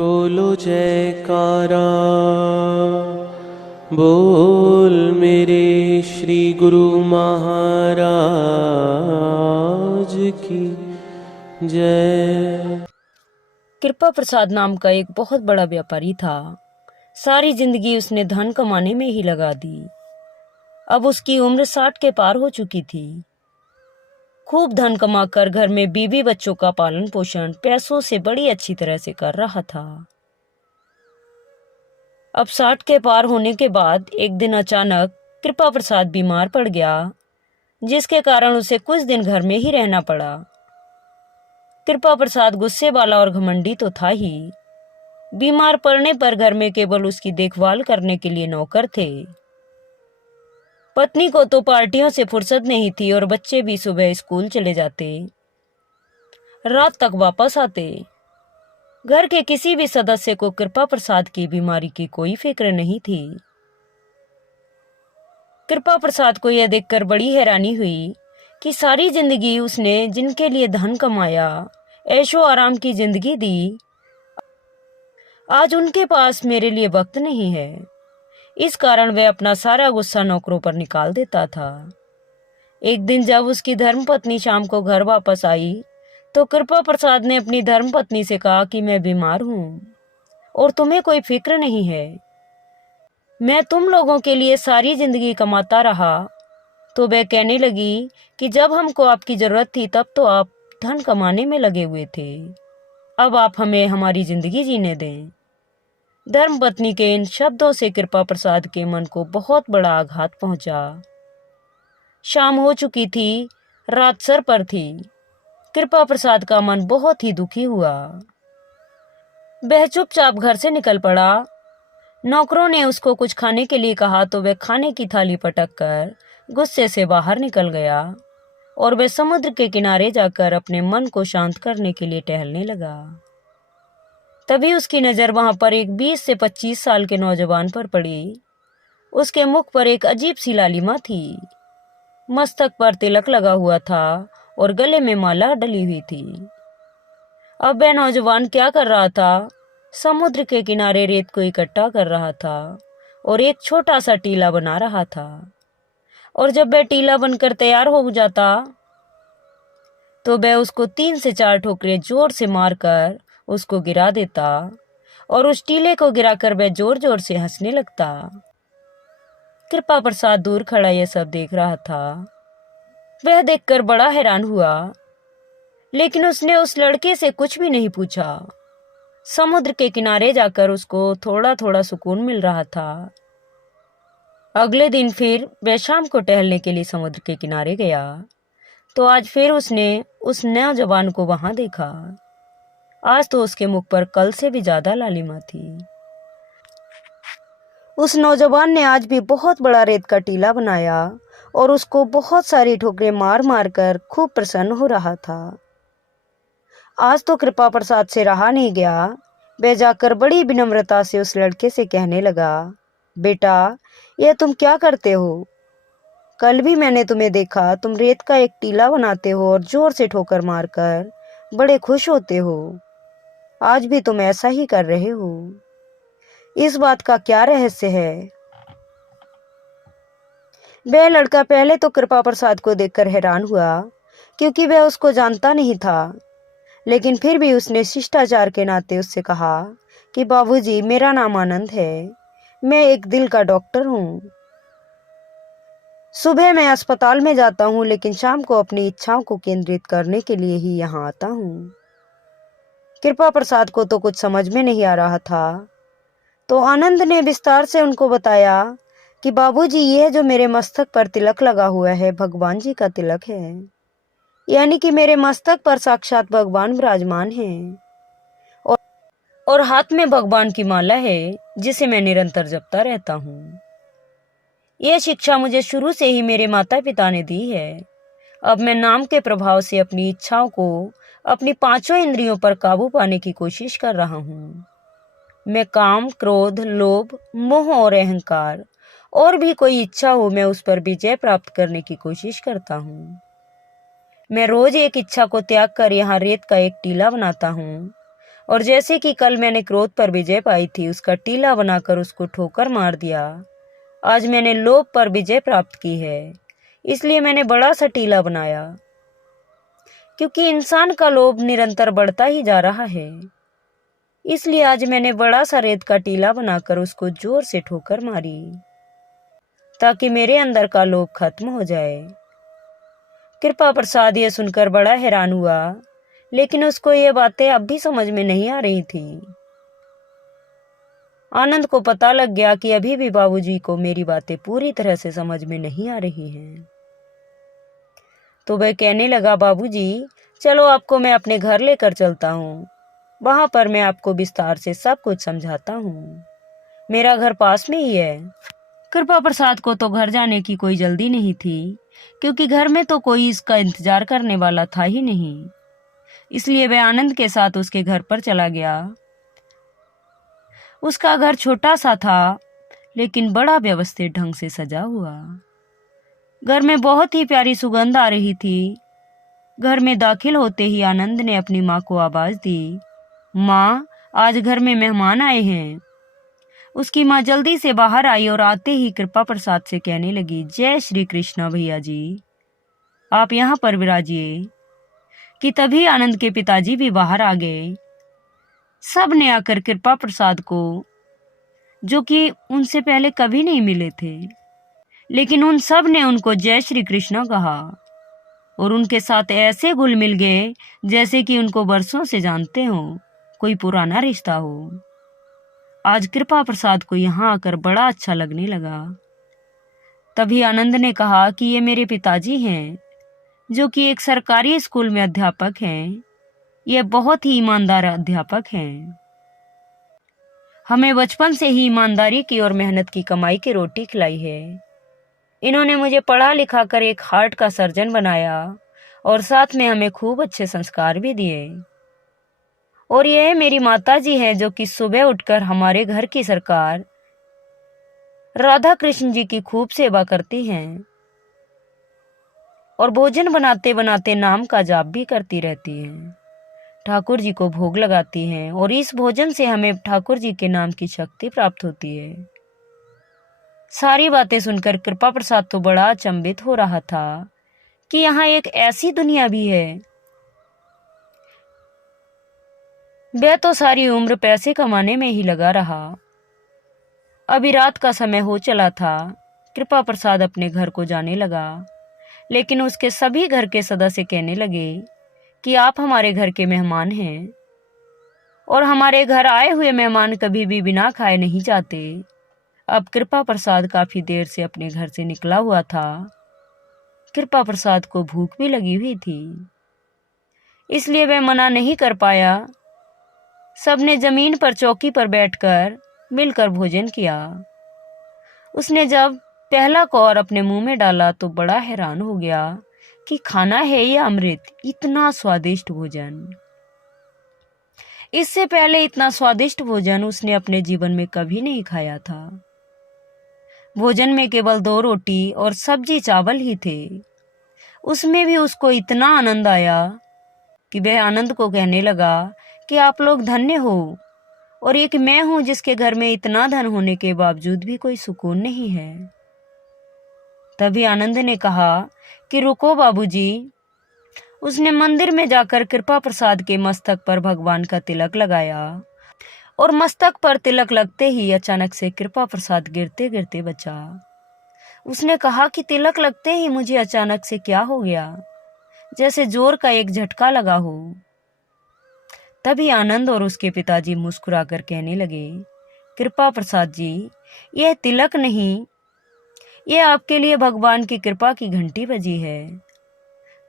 बोलो जयकारा बोल मेरे श्री गुरु महाराज की जय। कृपा प्रसाद नाम का एक बहुत बड़ा व्यापारी था। सारी जिंदगी उसने धन कमाने में ही लगा दी। अब उसकी उम्र 60 के पार हो चुकी थी। खूब धन कमाकर घर में बीवी बच्चों का पालन पोषण पैसों से बड़ी अच्छी तरह से कर रहा था। अब 60 के पार होने के बाद एक दिन अचानक कृपा प्रसाद बीमार पड़ गया, जिसके कारण उसे कुछ दिन घर में ही रहना पड़ा। कृपा प्रसाद गुस्से वाला और घमंडी तो था ही, बीमार पड़ने पर घर में केवल उसकी देखभाल करने के लिए नौकर थे। पत्नी को तो पार्टियों से फुर्सत नहीं थी और बच्चे भी सुबह स्कूल चले जाते, रात तक वापस आते। घर के किसी भी सदस्य को कृपा प्रसाद की बीमारी की कोई फिक्र नहीं थी। कृपा प्रसाद को यह देखकर बड़ी हैरानी हुई कि सारी जिंदगी उसने जिनके लिए धन कमाया, ऐशो आराम की जिंदगी दी, आज उनके पास मेरे लिए वक्त नहीं है। इस कारण वह अपना सारा गुस्सा नौकरों पर निकाल देता था। एक दिन जब उसकी धर्मपत्नी शाम को घर वापस आई तो कृपा प्रसाद ने अपनी धर्मपत्नी से कहा कि मैं बीमार हूँ और तुम्हें कोई फिक्र नहीं है। मैं तुम लोगों के लिए सारी जिंदगी कमाता रहा। तो वह कहने लगी कि जब हमको आपकी जरूरत थी तब तो आप धन कमाने में लगे हुए थे, अब आप हमें हमारी जिंदगी जीने दें। धर्मपत्नी के इन शब्दों से कृपा प्रसाद के मन को बहुत बड़ा आघात पहुंचा। शाम हो चुकी थी, रात सर पर थी। कृपा प्रसाद का मन बहुत ही दुखी हुआ। वह चुपचाप घर से निकल पड़ा। नौकरों ने उसको कुछ खाने के लिए कहा तो वह खाने की थाली पटक कर गुस्से से बाहर निकल गया और वह समुद्र के किनारे जाकर अपने मन को शांत करने के लिए टहलने लगा। तभी उसकी नजर वहां पर एक 20 से 25 साल के नौजवान पर पड़ी। उसके मुख पर एक अजीब सी लालिमा थी, मस्तक पर तिलक लगा हुआ था और गले में माला डली हुई थी। अब वह नौजवान क्या कर रहा था? समुद्र के किनारे रेत को इकट्ठा कर रहा था और एक छोटा सा टीला बना रहा था। और जब वह टीला बनकर तैयार हो जाता तो वह उसको 3 से 4 ठोकरे जोर से मारकर उसको गिरा देता और उस टीले को गिराकर वह जोर जोर से हंसने लगता। कृपा प्रसाद दूर खड़ा यह सब देख रहा था। वह देखकर बड़ा हैरान हुआ, लेकिन उसने उस लड़के से कुछ भी नहीं पूछा। समुद्र के किनारे जाकर उसको थोड़ा थोड़ा सुकून मिल रहा था। अगले दिन फिर वह शाम को टहलने के लिए समुद्र के किनारे गया तो आज फिर उसने उस नौजवान को वहां देखा। आज तो उसके मुख पर कल से भी ज्यादा लालिमा थी। उस नौजवान ने आज भी बहुत बड़ा रेत का टीला बनाया और उसको बहुत सारी ठोकरें मार मार कर खूब प्रसन्न हो रहा था। आज तो कृपा प्रसाद से रहा नहीं गया। वह जाकर बड़ी विनम्रता से उस लड़के से कहने लगा, बेटा यह तुम क्या करते हो? कल भी मैंने तुम्हें देखा, तुम रेत का एक टीला बनाते हो और जोर से ठोकर मारकर बड़े खुश होते हो। आज भी तुम ऐसा ही कर रहे हो। इस बात का क्या रहस्य है? वह लड़का पहले तो कृपा प्रसाद को देखकर हैरान हुआ, क्योंकि वह उसको जानता नहीं था। लेकिन फिर भी उसने शिष्टाचार के नाते उससे कहा कि बाबूजी, मेरा नाम आनंद है, मैं एक दिल का डॉक्टर हूँ। सुबह मैं अस्पताल में जाता हूँ, लेकिन शाम को अपनी इच्छाओं को केंद्रित करने के लिए ही यहाँ आता हूँ। कृपा प्रसाद को तो कुछ समझ में नहीं आ रहा था, तो आनंद ने विस्तार से उनको बताया कि बाबूजी, यह जो मेरे मस्तक पर तिलक लगा हुआ है भगवान जी का तिलक है, यानी कि मेरे मस्तक पर साक्षात भगवान विराजमान हैं और हाथ में भगवान की माला है जिसे मैं निरंतर जपता रहता हूँ। यह शिक्षा मुझे शुरू से ही मेरे माता पिता ने दी है। अब मैं नाम के प्रभाव से अपनी इच्छाओं को अपनी 5 इंद्रियों पर काबू पाने की कोशिश कर रहा हूँ। मैं काम, क्रोध, लोभ, मोह और अहंकार और भी कोई इच्छा हो, मैं उस पर विजय प्राप्त करने की कोशिश करता हूँ। मैं रोज एक इच्छा को त्याग कर यहाँ रेत का एक टीला बनाता हूँ और जैसे कि कल मैंने क्रोध पर विजय पाई थी, उसका टीला बनाकर उसको ठोकर मार दिया, आज मैंने लोभ पर विजय प्राप्त की है, इसलिए मैंने बड़ा सा टीला बनाया। क्योंकि इंसान का लोभ निरंतर बढ़ता ही जा रहा है, इसलिए आज मैंने बड़ा सा रेत का टीला बनाकर उसको जोर से ठोकर मारी, ताकि मेरे अंदर का लोभ खत्म हो जाए। कृपा प्रसाद ये सुनकर बड़ा हैरान हुआ, लेकिन उसको ये बातें अब भी समझ में नहीं आ रही थी। आनंद को पता लग गया कि अभी भी बाबूजी को मेरी बातें पूरी तरह से समझ में नहीं आ रही हैं। तो वह कहने लगा, बाबूजी चलो आपको मैं अपने घर लेकर चलता हूँ, वहां पर मैं आपको विस्तार से सब कुछ समझाता हूँ। मेरा घर पास में ही है। कृपा प्रसाद को तो घर जाने की कोई जल्दी नहीं थी, क्योंकि घर में तो कोई इसका इंतजार करने वाला था ही नहीं। इसलिए वह आनंद के साथ उसके घर पर चला गया। उसका घर छोटा सा था, लेकिन बड़ा व्यवस्थित ढंग से सजा हुआ। घर में बहुत ही प्यारी सुगंध आ रही थी। घर में दाखिल होते ही आनंद ने अपनी माँ को आवाज दी, माँ आज घर में मेहमान आए हैं। उसकी माँ जल्दी से बाहर आई और आते ही कृपा प्रसाद से कहने लगी, जय श्री कृष्णा भैया जी, आप यहाँ पर विराजिए। कि तभी आनंद के पिताजी भी बाहर आ गए। सब ने आकर कृपा प्रसाद को, जो कि उनसे पहले कभी नहीं मिले थे, लेकिन उन सब ने उनको जय श्री कृष्णा कहा और उनके साथ ऐसे घुल मिल गए जैसे कि उनको बरसों से जानते हो, कोई पुराना रिश्ता हो। आज कृपा प्रसाद को यहाँ आकर बड़ा अच्छा लगने लगा। तभी आनंद ने कहा कि ये मेरे पिताजी हैं, जो कि एक सरकारी स्कूल में अध्यापक हैं। ये बहुत ही ईमानदार अध्यापक हैं। हमें बचपन से ही ईमानदारी की और मेहनत की कमाई की रोटी खिलाई है। इन्होंने मुझे पढ़ा लिखा कर एक हार्ट का सर्जन बनाया और साथ में हमें खूब अच्छे संस्कार भी दिए। और यह मेरी माता जी हैं, जो कि सुबह उठकर हमारे घर की सरकार राधा कृष्ण जी की खूब सेवा करती हैं और भोजन बनाते बनाते नाम का जाप भी करती रहती हैं। ठाकुर जी को भोग लगाती हैं और इस भोजन से हमें ठाकुर जी के नाम की शक्ति प्राप्त होती है। सारी बातें सुनकर कृपा प्रसाद तो बड़ा अचंभित हो रहा था कि यहाँ एक ऐसी दुनिया भी है। वह तो सारी उम्र पैसे कमाने में ही लगा रहा। अभी रात का समय हो चला था। कृपा प्रसाद अपने घर को जाने लगा, लेकिन उसके सभी घर के सदस्य कहने लगे कि आप हमारे घर के मेहमान हैं और हमारे घर आए हुए मेहमान कभी भी बिना खाए नहीं जाते। अब कृपा प्रसाद काफी देर से अपने घर से निकला हुआ था। कृपा प्रसाद को भूख भी लगी हुई थी, इसलिए वह मना नहीं कर पाया। सबने जमीन पर चौकी पर बैठकर मिलकर भोजन किया। उसने जब पहला कौर अपने मुंह में डाला तो बड़ा हैरान हो गया कि खाना है या अमृत, इतना स्वादिष्ट भोजन। इससे पहले इतना स्वादिष्ट भोजन उसने अपने जीवन में कभी नहीं खाया था। भोजन में केवल 2 रोटी और सब्जी चावल ही थे। उसमें भी उसको इतना आनंद आया कि वह आनंद को कहने लगा कि आप लोग धन्य हो और एक मैं हूं जिसके घर में इतना धन होने के बावजूद भी कोई सुकून नहीं है। तभी आनंद ने कहा कि रुको बाबूजी। उसने मंदिर में जाकर कृपा प्रसाद के मस्तक पर भगवान का तिलक लगाया और मस्तक पर तिलक लगते ही अचानक से कृपा प्रसाद गिरते गिरते बचा। उसने कहा कि तिलक लगते ही मुझे अचानक से क्या हो गया, जैसे जोर का एक झटका लगा हो। तभी आनंद और उसके पिताजी मुस्कुराकर कहने लगे, कृपा प्रसाद जी, यह तिलक नहीं, यह आपके लिए भगवान की कृपा की घंटी बजी है,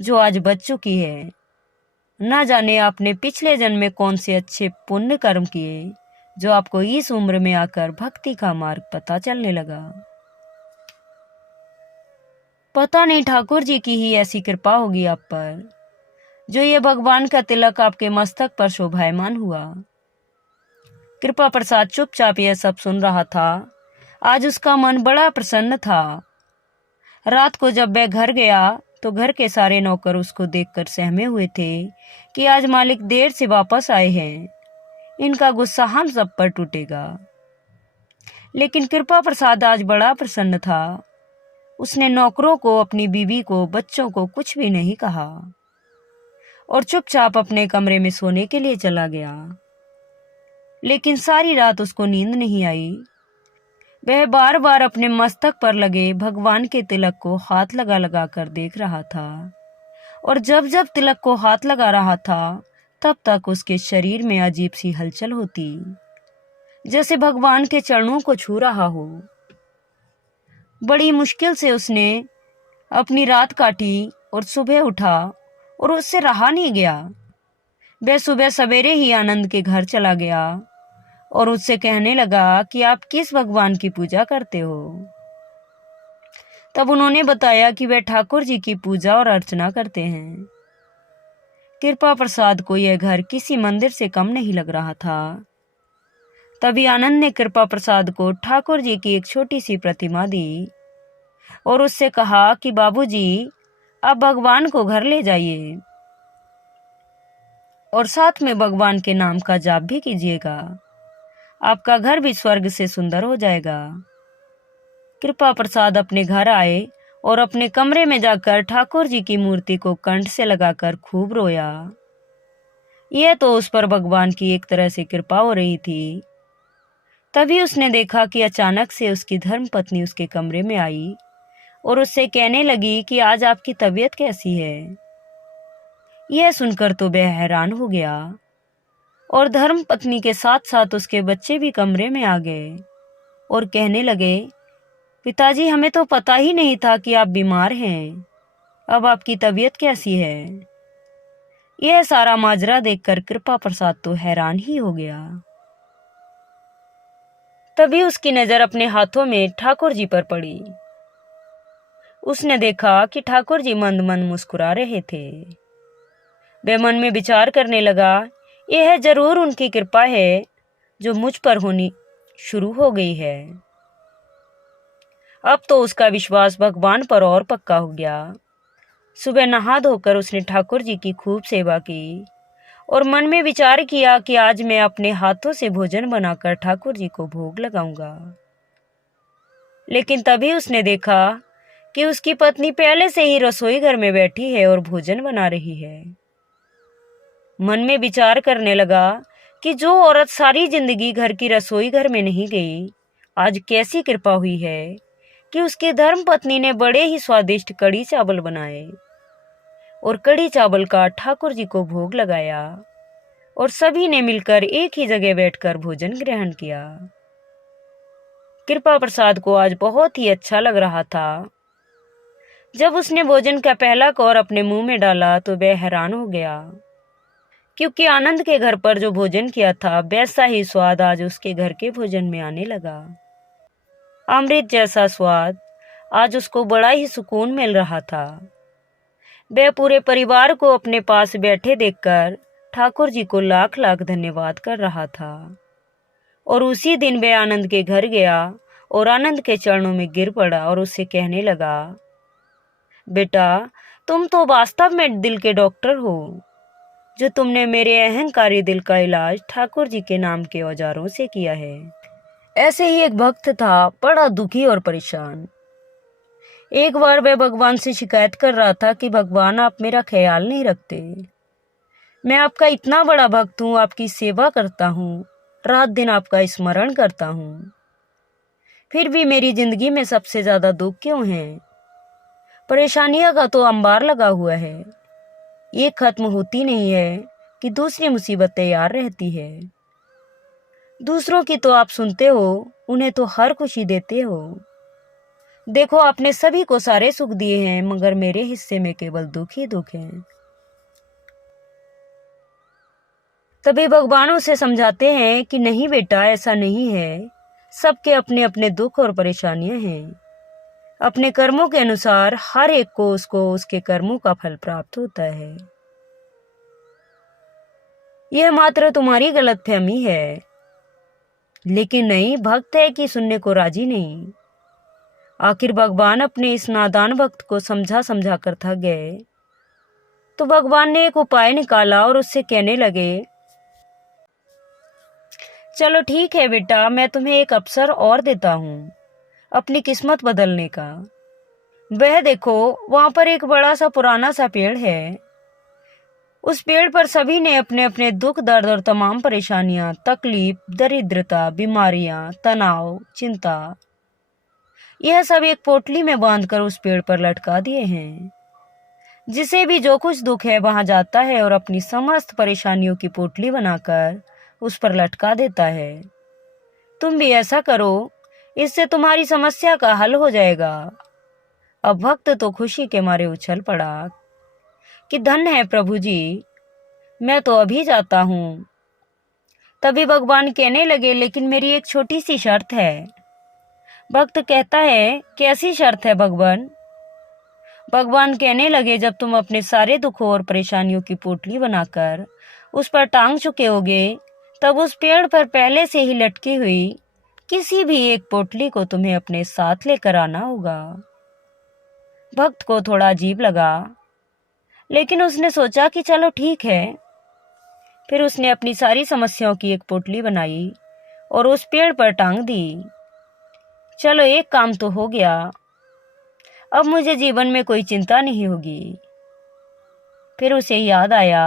जो आज बज चुकी है। ना जाने आपने पिछले जन्म में कौन से अच्छे पुण्य कर्म किए, जो आपको इस उम्र में आकर भक्ति का मार्ग पता चलने लगा। पता नहीं ठाकुर जी की ही ऐसी कृपा होगी आप पर, जो ये भगवान का तिलक आपके मस्तक पर शोभायमान हुआ। कृपा प्रसाद चुपचाप यह सब सुन रहा था। आज उसका मन बड़ा प्रसन्न था। रात को जब वह घर गया तो घर के सारे नौकर उसको देखकर सहमे हुए थे कि आज मालिक देर से वापस आए हैं, इनका गुस्सा हम सब पर टूटेगा। लेकिन कृपा प्रसाद आज बड़ा प्रसन्न था। उसने नौकरों को, अपनी बीवी को, बच्चों को कुछ भी नहीं कहा और चुपचाप अपने कमरे में सोने के लिए चला गया। लेकिन सारी रात उसको नींद नहीं आई। वह बार बार अपने मस्तक पर लगे भगवान के तिलक को हाथ लगा लगा कर देख रहा था और जब जब तिलक को हाथ लगा रहा था तब तक उसके शरीर में अजीब सी हलचल होती, जैसे भगवान के चरणों को छू रहा हो। बड़ी मुश्किल से उसने अपनी रात काटी और सुबह उठा और उससे रहा नहीं गया। वह सुबह सवेरे ही आनंद के घर चला गया और उससे कहने लगा कि आप किस भगवान की पूजा करते हो। तब उन्होंने बताया कि वे ठाकुर जी की पूजा और अर्चना करते हैं। कृपा प्रसाद को यह घर किसी मंदिर से कम नहीं लग रहा था। तभी आनंद ने कृपा प्रसाद को ठाकुर जी की एक छोटी सी प्रतिमा दी और उससे कहा कि बाबूजी, आप भगवान को घर ले जाइए और साथ में भगवान के नाम का जाप भी कीजिएगा। आपका घर भी स्वर्ग से सुंदर हो जाएगा। कृपा प्रसाद अपने घर आए और अपने कमरे में जाकर ठाकुर जी की मूर्ति को कंठ से लगाकर खूब रोया। यह तो उस पर भगवान की एक तरह से कृपा हो रही थी। तभी उसने देखा कि अचानक से उसकी धर्मपत्नी उसके कमरे में आई और उससे कहने लगी कि आज आपकी तबीयत कैसी है। यह सुनकर तो वह हैरान हो गया और धर्मपत्नी के साथ साथ उसके बच्चे भी कमरे में आ गए और कहने लगे, पिताजी, हमें तो पता ही नहीं था कि आप बीमार हैं। अब आपकी तबीयत कैसी है? यह सारा माजरा देखकर कृपा प्रसाद तो हैरान ही हो गया। तभी उसकी नजर अपने हाथों में ठाकुर जी पर पड़ी। उसने देखा कि ठाकुर जी मंद मंद मुस्कुरा रहे थे। वह मन में विचार करने लगा, यह जरूर उनकी कृपा है जो मुझ पर होनी शुरू हो गई है। अब तो उसका विश्वास भगवान पर और पक्का हो गया। सुबह नहा धोकर उसने ठाकुर जी की खूब सेवा की और मन में विचार किया कि आज मैं अपने हाथों से भोजन बनाकर ठाकुर जी को भोग लगाऊंगा। लेकिन तभी उसने देखा कि उसकी पत्नी पहले से ही रसोई घर में बैठी है और भोजन बना रही है। मन में विचार करने लगा कि जो औरत सारी जिंदगी घर की रसोई घर में नहीं गई, आज कैसी कृपा हुई है कि उसकी धर्मपत्नी ने बड़े ही स्वादिष्ट कढ़ी चावल बनाए और कढ़ी चावल का ठाकुर जी को भोग लगाया और सभी ने मिलकर एक ही जगह बैठकर भोजन ग्रहण किया। कृपा प्रसाद को आज बहुत ही अच्छा लग रहा था। जब उसने भोजन का पहला कौर अपने मुंह में डाला तो वह हैरान हो गया, क्योंकि आनंद के घर पर जो भोजन किया था वैसा ही स्वाद आज उसके घर के भोजन में आने लगा। अमृत जैसा स्वाद आज उसको बड़ा ही सुकून मिल रहा था। वह पूरे परिवार को अपने पास बैठे देखकर ठाकुर जी को लाख लाख धन्यवाद कर रहा था और उसी दिन वह आनंद के घर गया और आनंद के चरणों में गिर पड़ा और उससे कहने लगा, बेटा, तुम तो वास्तव में दिल के डॉक्टर हो, जो तुमने मेरे अहंकारी दिल का इलाज ठाकुर जी के नाम के औजारों से किया है। ऐसे ही एक भक्त था, बड़ा दुखी और परेशान। एक बार वह भगवान से शिकायत कर रहा था कि भगवान, आप मेरा ख्याल नहीं रखते। मैं आपका इतना बड़ा भक्त हूँ, आपकी सेवा करता हूँ, रात दिन आपका स्मरण करता हूँ, फिर भी मेरी जिंदगी में सबसे ज्यादा दुख क्यों है? परेशानियों का तो अंबार लगा हुआ है, ये खत्म होती नहीं है कि दूसरी मुसीबत तैयार रहती है। दूसरों की तो आप सुनते हो, उन्हें तो हर खुशी देते हो। देखो, आपने सभी को सारे सुख दिए हैं, मगर मेरे हिस्से में केवल दुख ही दुख है। तभी भगवान उसे समझाते हैं कि नहीं बेटा, ऐसा नहीं है। सबके अपने अपने दुख और परेशानियां हैं। अपने कर्मों के अनुसार हर एक को उसके कर्मों का फल प्राप्त होता है। यह मात्र तुम्हारी गलतफहमी है। लेकिन नहीं, भक्त है कि सुनने को राजी नहीं। आखिर भगवान अपने इस नादान भक्त को समझा समझा कर थक गए, तो भगवान ने एक उपाय निकाला और उससे कहने लगे, चलो ठीक है बेटा, मैं तुम्हें एक अवसर और देता हूँ अपनी किस्मत बदलने का। वह देखो, वहां पर एक बड़ा सा पुराना सा पेड़ है। उस पेड़ पर सभी ने अपने अपने दुख दर्द और तमाम परेशानियां, तकलीफ, दरिद्रता, बीमारियां, तनाव, चिंता, यह सब एक पोटली में बांधकर उस पेड़ पर लटका दिए हैं। जिसे भी जो कुछ दुख है वहां जाता है और अपनी समस्त परेशानियों की पोटली बनाकर उस पर लटका देता है। तुम भी ऐसा करो, इससे तुम्हारी समस्या का हल हो जाएगा। अब भक्त तो खुशी के मारे उछल पड़ा कि धन्य है प्रभु जी, मैं तो अभी जाता हूँ। तभी भगवान कहने लगे, लेकिन मेरी एक छोटी सी शर्त है। भक्त कहता है, कैसी शर्त है भगवान? भगवान कहने लगे, जब तुम अपने सारे दुखों और परेशानियों की पोटली बनाकर उस पर टांग चुके होगे, तब उस पेड़ पर पहले से ही लटकी हुई किसी भी एक पोटली को तुम्हें अपने साथ लेकर आना होगा। भक्त को थोड़ा अजीब लगा, लेकिन उसने सोचा कि चलो ठीक है। फिर उसने अपनी सारी समस्याओं की एक पोटली बनाई और उस पेड़ पर टांग दी। चलो एक काम तो हो गया, अब मुझे जीवन में कोई चिंता नहीं होगी। फिर उसे याद आया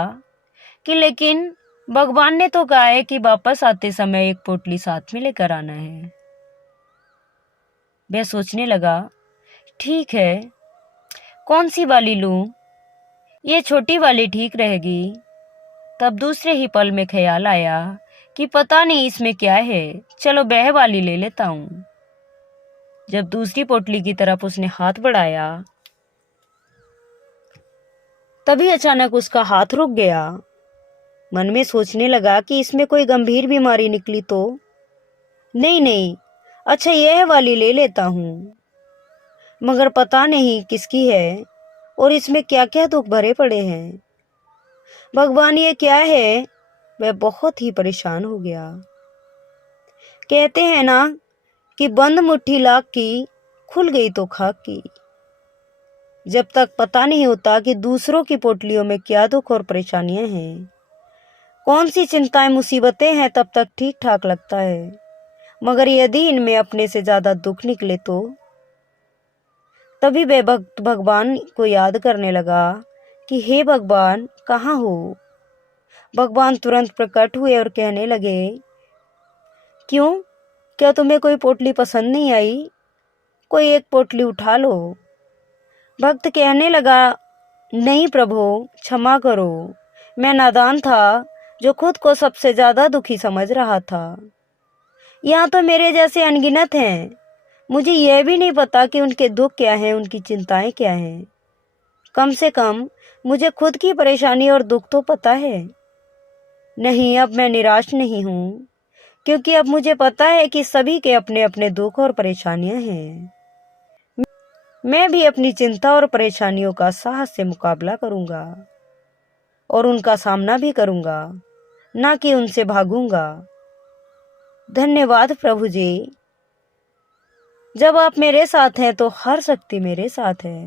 कि लेकिन भगवान ने तो कहा है कि वापस आते समय एक पोटली साथ में लेकर आना है। वह सोचने लगा, ठीक है, कौन सी वाली लूं? ये छोटी वाली ठीक रहेगी। तब दूसरे ही पल में ख्याल आया कि पता नहीं इसमें क्या है, चलो वह वाली ले लेता हूं। जब दूसरी पोटली की तरफ उसने हाथ बढ़ाया, तभी अचानक उसका हाथ रुक गया। मन में सोचने लगा कि इसमें कोई गंभीर बीमारी निकली तो नहीं, अच्छा यह वाली ले लेता हूँ। मगर पता नहीं किसकी है और इसमें क्या क्या दुख भरे पड़े हैं। भगवान ये क्या है? वह बहुत ही परेशान हो गया। कहते हैं ना कि बंद मुट्ठी लाख की, खुल गई तो खाक की। जब तक पता नहीं होता कि दूसरों की पोटलियों में क्या दुख और परेशानियां हैं, कौन सी चिंताएं मुसीबतें हैं, तब तक ठीक ठाक लगता है। मगर यदि इनमें अपने से ज्यादा दुख निकले तो तभी वह भक्त भगवान को याद करने लगा कि हे भगवान, कहाँ हो? भगवान तुरंत प्रकट हुए और कहने लगे, क्यों, क्या तुम्हें कोई पोटली पसंद नहीं आई? कोई एक पोटली उठा लो। भक्त कहने लगा, नहीं प्रभु, क्षमा करो, मैं नादान था जो खुद को सबसे ज्यादा दुखी समझ रहा था। यहाँ तो मेरे जैसे अनगिनत हैं, मुझे यह भी नहीं पता कि उनके दुख क्या हैं, उनकी चिंताएं क्या हैं। कम से कम मुझे खुद की परेशानी और दुख तो पता है। नहीं, अब मैं निराश नहीं हूँ, क्योंकि अब मुझे पता है कि सभी के अपने अपने दुख और परेशानियां हैं। मैं भी अपनी चिंता और परेशानियों का साहस से मुकाबला करूंगा और उनका सामना भी करूंगा, ना कि उनसे भागूंगा। धन्यवाद प्रभु जी, जब आप मेरे साथ हैं तो हर शक्ति मेरे साथ है।